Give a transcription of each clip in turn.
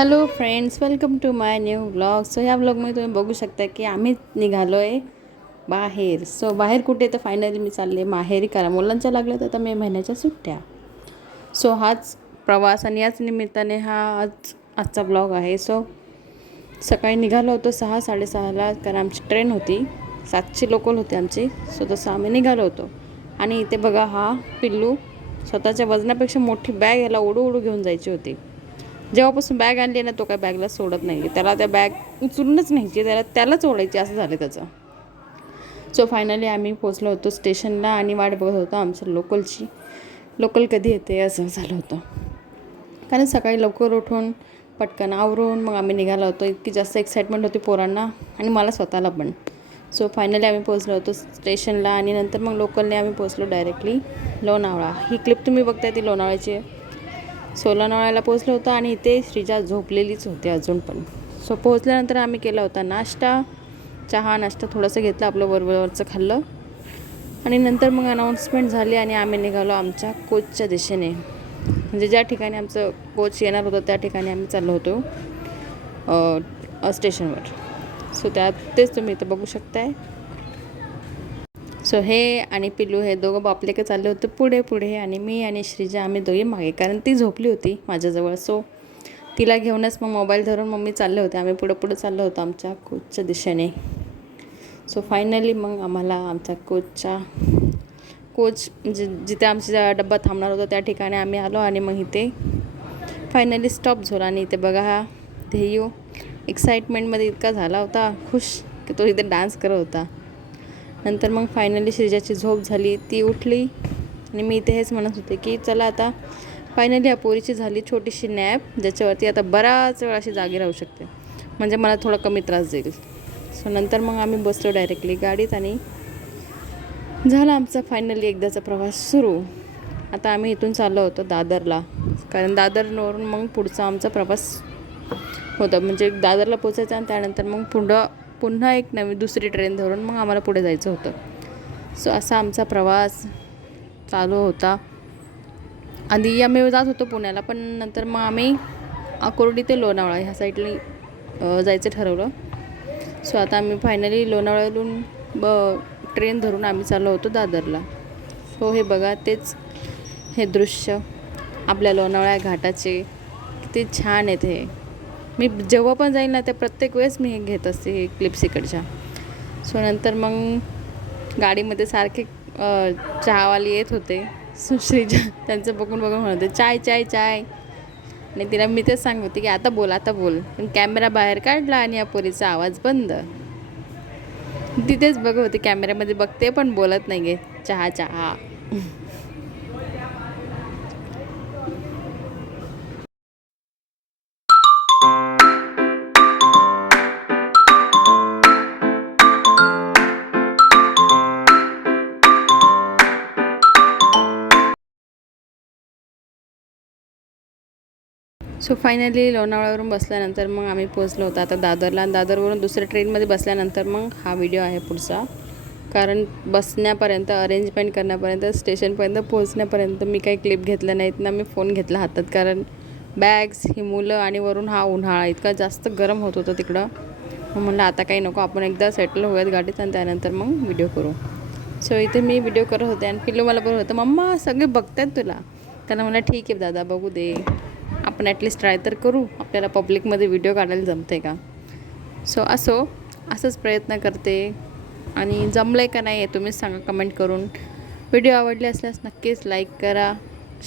Hello friends, welcome to my new vlog. So ह्या व्लॉगमध्ये तुम्ही बघू शकता की आम्ही निघालो आहे बाहेर. बाहेर कुठे तर फायनली मी चालले माहेरी, कारण मुलांच्या लागल्या तर मे महिन्याच्या सुट्ट्या. हाच प्रवास आणि याच निमित्ताने आजचा ब्लॉग आहे. सकाळी निघालो होतो 6-6:30ला, कारण आमची ट्रेन होती, 7ची लोकल होती आमची. तसं आम्ही निघालो होतो. आणि इथे बघा, हा पिल्लू स्वतःच्या वजनापेक्षा मोठी बॅग याला ओढू घेऊन जायची होती. जेव्हापासून बॅग आणली ना, तो काय बॅगला सोडत नाही. त्याला त्या बॅग उचलूनच न्यायची, त्यालाच ओढायची, असं झालं त्याचं. फायनली आम्ही पोचलो होतो स्टेशनला आणि वाट बघत होतो आमच्या लोकल कधी येते असं झालं होतं. कारण सकाळी लवकर उठून पटकन आवरून मग आम्ही निघालो होतो. इतकी जास्त एक्साइटमेंट होती पोरांना आणि मला स्वतःला पण. फायनली आम्ही पोचलो होतो स्टेशनला आणि नंतर मग लोकलने आम्ही पोचलो डायरेक्टली लोणावळा. ही क्लिप तुम्ही बघताय ती लोणावळ्याची आहे. लोणावळ्याला पोचलो होतो आणि इथे श्रीजा झोपलेलीच होती अजून पण. पोहोचल्यानंतर आम्ही केला होता नाश्ता, चहा नाश्ता थोडंसं घेतलं, आपलं वरवरचं खाल्लं आणि नंतर मग अनाऊन्समेंट झाली आणि आम्ही निघालो आमच्या कोचच्या दिशेने. म्हणजे ज्या ठिकाणी आमचं कोच येणार होतं त्या ठिकाणी आम्ही चाललो होतो स्टेशनवर. तेच तुम्ही इथं बघू शकताय. हे आणि पिल्लू हे दोघं बापलेके चालले होते पुढे आणि मी आणि श्रीजा आम्ही दोघे मागे, कारण ती झोपली होती माझ्याजवळ. तिला घेऊनच मग मोबाईल धरून मग चालले होते. आम्ही पुढे चाललो होतो आमच्या कोचच्या दिशेने. फायनली मग आम्हाला आमच्या कोच म्हणजे जिथे आमचा डब्बा थांबणार होता त्या ठिकाणी आम्ही आलो आणि मग इथे फायनली स्टॉप झाला. आणि इथे बघा, हा ध्येयू एक्साइटमेंटमध्ये इतका झाला होता खुश की तो इथे डान्स करत होता. नंतर मग फायनली श्रीजाची झोप झाली, ती उठली आणि मी इथे हेच म्हणत होते की चला आता फायनली या पोरीची झाली छोटीशी नॅप, ज्याच्यावरती आता बराच वेळ अशी जागी राहू शकते, म्हणजे मला थोडा कमी त्रास देईल. नंतर मग आम्ही बसलो डायरेक्टली गाडीत आणि झाला आमचा फायनली एकदाचा प्रवास सुरू. आता आम्ही इथून चाललो होतो दादरला, कारण दादरवरून मग पुढचा आमचा प्रवास होता. म्हणजे दादरला पोचायचा आणि त्यानंतर मग पुन्हा एक दुसरी ट्रेन धरून मग आम्हाला पुढे जायचं होतं. असा आमचा प्रवास चालू होता. आधी आम्ही जात होतो पुण्याला, पण नंतर मग आम्ही आकुर्डी ते लोणावळा ह्या साईडला जायचं ठरवलं. आता आम्ही फायनली लोणावळ्यावरून ट्रेन धरून आम्ही चाललो होतो दादरला. हे बघा, तेच हे दृश्य आपल्या लोणावळ्या घाटाचे किती छान आहेत. हे मी जेव्हा पण जाईल ना, त्या प्रत्येक वेळेस मी हे घेत असते हे क्लिप्स इकडच्या. नंतर मग गाडीमध्ये सारखे चहावाले येत होते. श्रीजा त्यांचं बघून म्हणत होते चाय चाय चाय. आणि तिला मी तेच सांगत होते की आता बोल. पण कॅमेरा बाहेर काढला आणि या पोरीचा आवाज बंद. तिथेच बघत होते, कॅमेऱ्यामध्ये बघते पण बोलत नाही गे. चहा. फायनली लोणावळ्यावरून बसल्यानंतर मग आम्ही पोचलो होतो आता दादरला. दादरवरून दुसऱ्या ट्रेनमध्ये बसल्यानंतर मग हा व्हिडिओ आहे पुढचा. कारण बसण्यापर्यंत, अरेंजमेंट करण्यापर्यंत, स्टेशनपर्यंत पोहोचण्यापर्यंत मी काही क्लिप घेतल्या नाहीत ना, मी फोन घेतला हातात. कारण बॅग्स, ही मुलं आणि वरून हा उन्हाळा इतका जास्त गरम होत होतं तिकडं. मग म्हणलं आता काही नको, आपण एकदा सेटल होऊयात गाडीत आणि त्यानंतर मग व्हिडिओ करू. इथे मी व्हिडिओ करत होते आणि पिल्लू मला बरं होतं, मम्मा सगळे बघतात तुला. त्याला म्हणलं ठीक आहे दादा, बघू दे, आपण ॲटलिस्ट ट्राय तर करू, आपल्याला पब्लिकमध्ये व्हिडिओ काढायला जमते का. असंच प्रयत्न करते आणि जमलं आहे का नाही आहे तुम्हीच सांगा कमेंट करून. व्हिडिओ आवडले असल्यास नक्कीच लाईक करा,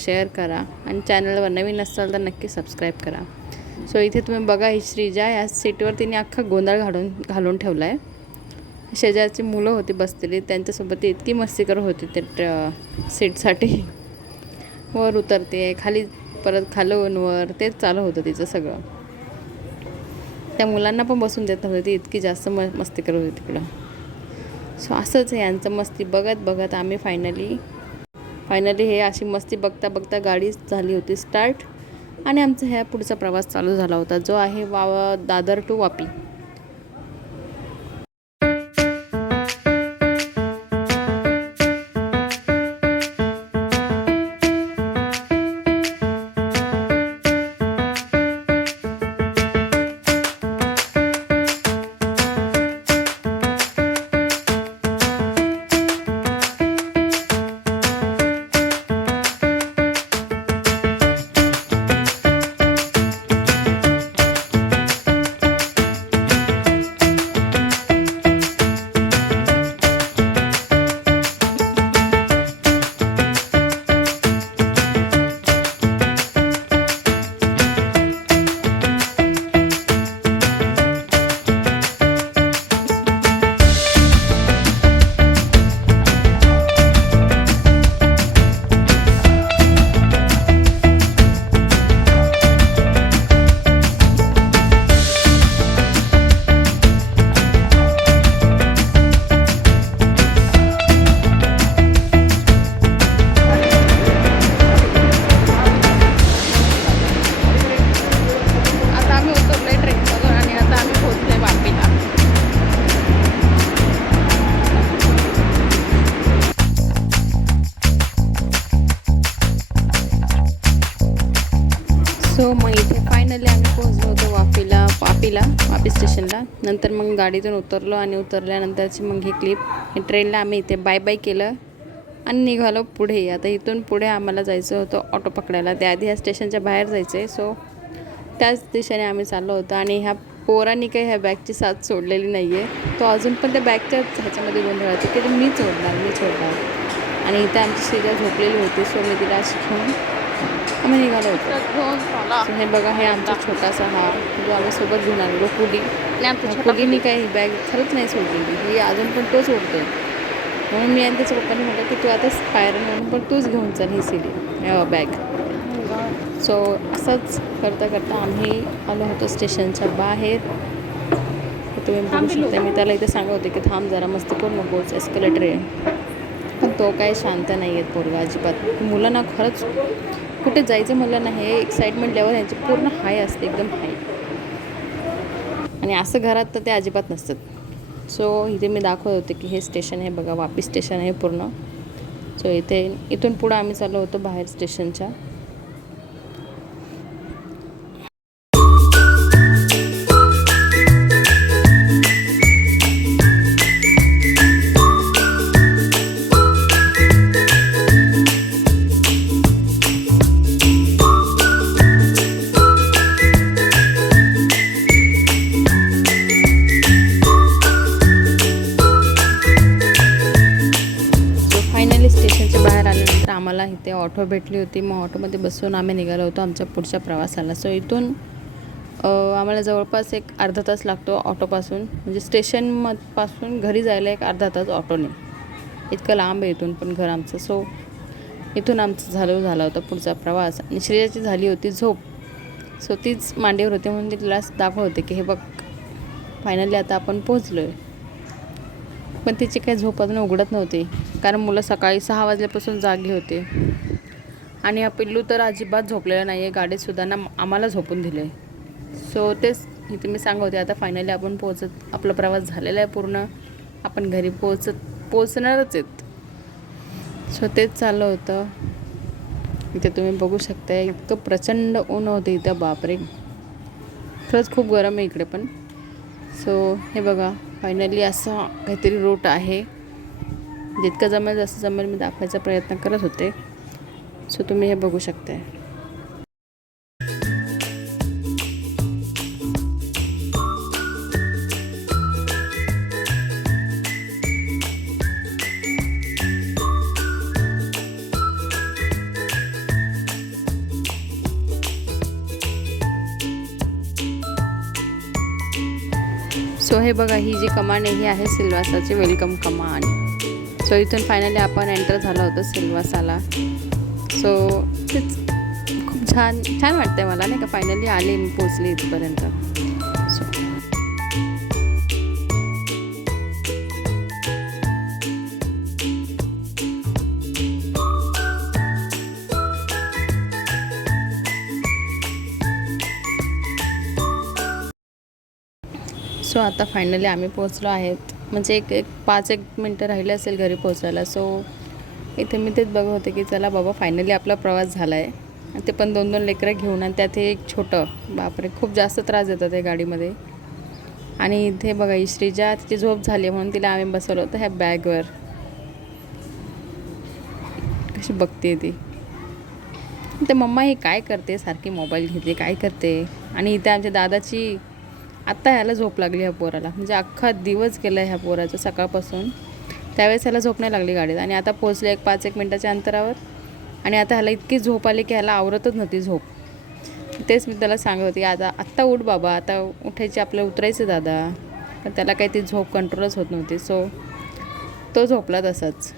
शेअर करा आणि चॅनलवर नवीन असाल तर नक्की सबस्क्राईब करा. इथे तुम्ही बघा, ही श्रीजा या सीटवर तिने अख्खा गोंधळ घालून ठेवला आहे. शेजारची मुलं होती बसलेली, त्यांच्यासोबत ती इतकी मस्ती करत होती त्या सीटसाठी. वर उतरते, खाली परत खालून वर, तेच चालू होतं तिचं सगळं. त्या मुलांना पण बसून देत नव्हती, ती इतकी जास्त मस्ती करत होती तिकडं. असंच आहे यांचं मस्ती बघत आम्ही फायनली हे अशी मस्ती बघता गाडी झाली होती स्टार्ट आणि आमचा ह्या पुढचा प्रवास चालू झाला होता, जो आहे दादर टू वापी. सो मग इथे फायनली आम्ही पोहोचलो होतो वापी स्टेशनला. नंतर मग गाडीतून उतरलो आणि उतरल्यानंतरची मग ही क्लिप ट्रेनला आम्ही इथे बाय बाय केलं आणि निघालो पुढे. आता इथून पुढे आम्हाला जायचं होतं ऑटो पकडायला. त्याआधी ह्या स्टेशनच्या बाहेर जायचं आहे. सो त्याच दिशेने आम्ही चाललो होतो आणि ह्या पोरांनी काही ह्या बॅगची साथ सोडलेली नाही आहे. तो अजून पण त्या बॅगच्या ह्याच्यामध्ये गोंधळायचे की मी सोडणार. आणि इथे आमची शेजार झोपलेली होती. सो मी तिला अशी घेऊन आम्ही निघालो होतो. सो हे बघा, हे आमचा छोटासा हा जो आम्ही सोबत घेऊन आलेलो कुलीनी काही बॅग खरंच नाही सोडलेली. ही अजून पण तोच सोडतो आहे. म्हणून मी आणि त्याच्या पप्पांनी म्हटलं की तू आता पायऱ्या म्हणून पण तूच घेऊन चल ही बॅग. सो असंच करता करता आम्ही आलो होतो स्टेशनच्या बाहेर. तुम्ही बघू शकता, मी त्याला इथे सांगत होते की थांब जरा, मस्ती करू नकोस, एस्केलेटर आहे. पण तो काय शांत नाही आहेत पोरगा अजिबात. मुलांना खरंच कुठे जायचं म्हणलं ना, हे एक्साइटमेंट लेवल यांची पूर्ण हाय असते, एकदम हाय. आणि असं घरात तर ते अजिबात नसतात. सो इथे मी दाखवत होते की हे स्टेशन आहे बघा, वापी स्टेशन आहे पूर्ण. सो इथून पुढं आम्ही चाललो होतो बाहेर स्टेशनच्या. स्टेशनच्या बाहेर आल्यानंतर आम्हाला इथे ऑटो भेटली होती. मग ऑटोमध्ये बसून आम्ही निघालो होतो आमच्या पुढच्या प्रवासाला. सो इथून आम्हाला जवळपास एक अर्धा तास लागतो ऑटोपासून, म्हणजे स्टेशनपासून घरी जायला एक अर्धा तास ऑटोने. इतकं लांब आहे इथून पण घर आमचं. सो इथून आमचं झाला होता पुढचा प्रवास. आणि श्रेयाची झाली होती झोप. सो तीच मांडीवर होती म्हणून मी तिला दाखवत होते की हे बघ, फायनली आता आपण पोहोचलो आहे. पण तिची काही झोप अजून उघडत नव्हती, कारण मुलं सकाळी 6 वाजल्यापासून जागी होते. आणि हा पिल्लू तर अजिबात झोपलेला नाही आहे. गाडीतसुद्धा ना आम्हाला झोपून दिले. सो तेच इथे मी सांगत होते, आता फायनली आपण आपला प्रवास झालेला आहे पूर्ण. आपण घरी पोचणारच आहेत. सो तेच चाललं होतं. इथे तुम्ही बघू शकता, इतकं प्रचंड ऊन होतं इथं, बापरे, खरंच खूप गरम आहे इकडे पण. सो हे बघा, फायनली असा काहीतरी रूट आहे. जितकं जमेल जसं जमेल मी दाखवायचा प्रयत्न करत होते. सो तुम्ही हे बघू शकताय. सो हे बघा, ही जी कमान आहे ही आहे सिल्वासाची वेलकम कमान. सो इथून फायनली आपण एंटर झालो होतो सिल्वासाला. सो तेच खूप छान वाटतंय मला, नाही का, फायनली आले मी, पोचले इथपर्यंत. सो आता फायनली आम्ही पोहोचलो आहेत. म्हणजे एक 5 मिनटं राहिले असेल घरी पोहोचायला. सो इथे मी तेच बघत होते की चला बाबा, फायनली आपला प्रवास झाला आहे. ते पण 2 लेकरं घेऊन, आणि त्यात एक छोटं, बापरे, खूप जास्त त्रास देतात त्या गाडीमध्ये. आणि इथे बघा, श्रीजा, तिची झोप झाली म्हणून तिला आम्ही बसवलं होतं ह्या बॅगवर. कशी बघते ती. ते मम्मा ही काय करते, सारखी मोबाईल घेते, काय करते. आणि इथे आमच्या दादाची आत्ता ह्याला झोप लागली ह्या पोराला. म्हणजे अख्खा दिवस गेला ह्या पोराचा सकाळपासून. त्यावेळेस ह्याला झोप नाही लागली गाडीत. आणि आता पोहोचले एक 5 मिनटाच्या अंतरावर. आणि आता ह्याला इतकी झोप आली की ह्याला आवरतच नव्हती झोप. तेच मी त्याला सांगत होती, आत्ता उठ बाबा, आता उठायची, आपल्याला उतरायचं दादा. पण त्याला काही ती झोप कंट्रोलच होत नव्हती. सो तो झोपला तसाच.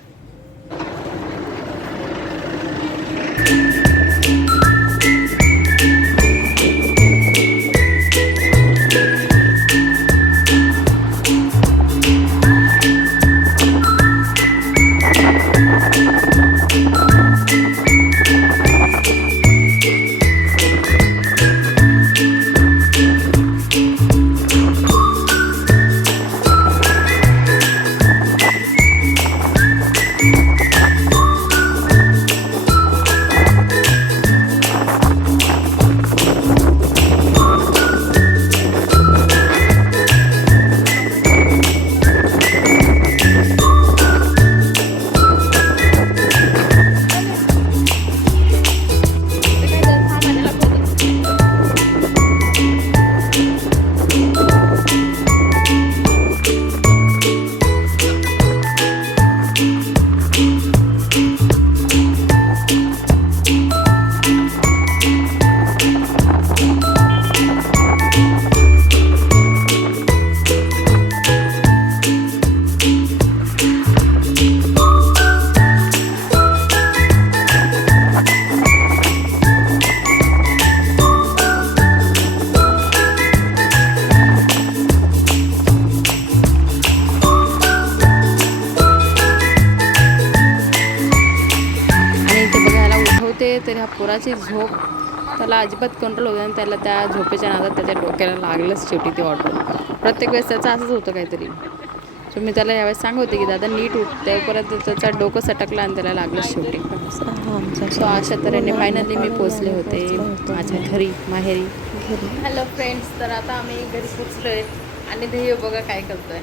होते तर ह्या पोराची झोप त्याला अजिबात कंट्रोल होते आणि त्याला त्या झोपेच्या नादात त्याच्या डोक्याला लागलंच शेवटी ते ऑटो. प्रत्येक वेळेस त्याचं असंच होतं काहीतरी. सो मी त्याला यावेळेस सांगते की दादा नीट उठ, तेव्हापर्यंत त्याचं डोकं सटकलं आणि त्याला लागलं शेवटी. सो अशा तऱ्हेने फायनली मी पोचले होते माझ्या घरी, माहेरी. हॅलो फ्रेंड्स, तर आता आम्ही घरी पोचलो आहे आणि ध्येय बघा काय करतोय.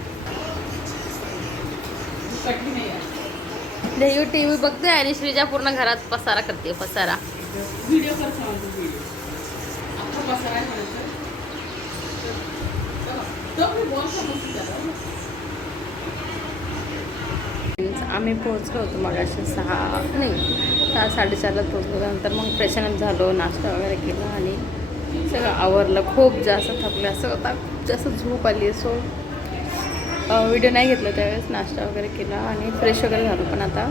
ध्येय टी व्ही बघते आणि श्रीजा पूर्ण घरात पसारा करते. पसारा व्हिडिओ कर सांगतो व्हिडिओ आता पसारा करायचं तो मी बोलतो. आम्ही पोहोचलो होतो मगाशी 6:30 पोहोचलो. नंतर मग फ्रेशनअप झालो, नाश्ता वगैरे केला आणि सगळं आवरलं. खूप जास्त थकलं असं होता, खूप जास्त झोप आली. सो व्हिडिओ नाही घेतला त्यावेळेस. नाश्ता वगैरे केला आणि फ्रेश वगैरे झालो. पण आता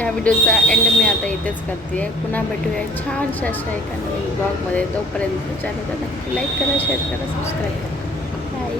या व्हिडिओचा एंड मी आता इथेच करते आहे. पुन्हा भेटूया छानशा अशा एका नवीन ब्लॉगमध्ये. तोपर्यंत चॅनलला नक्की लाईक करा, शेअर करा, सबस्क्राईब करा. बाय.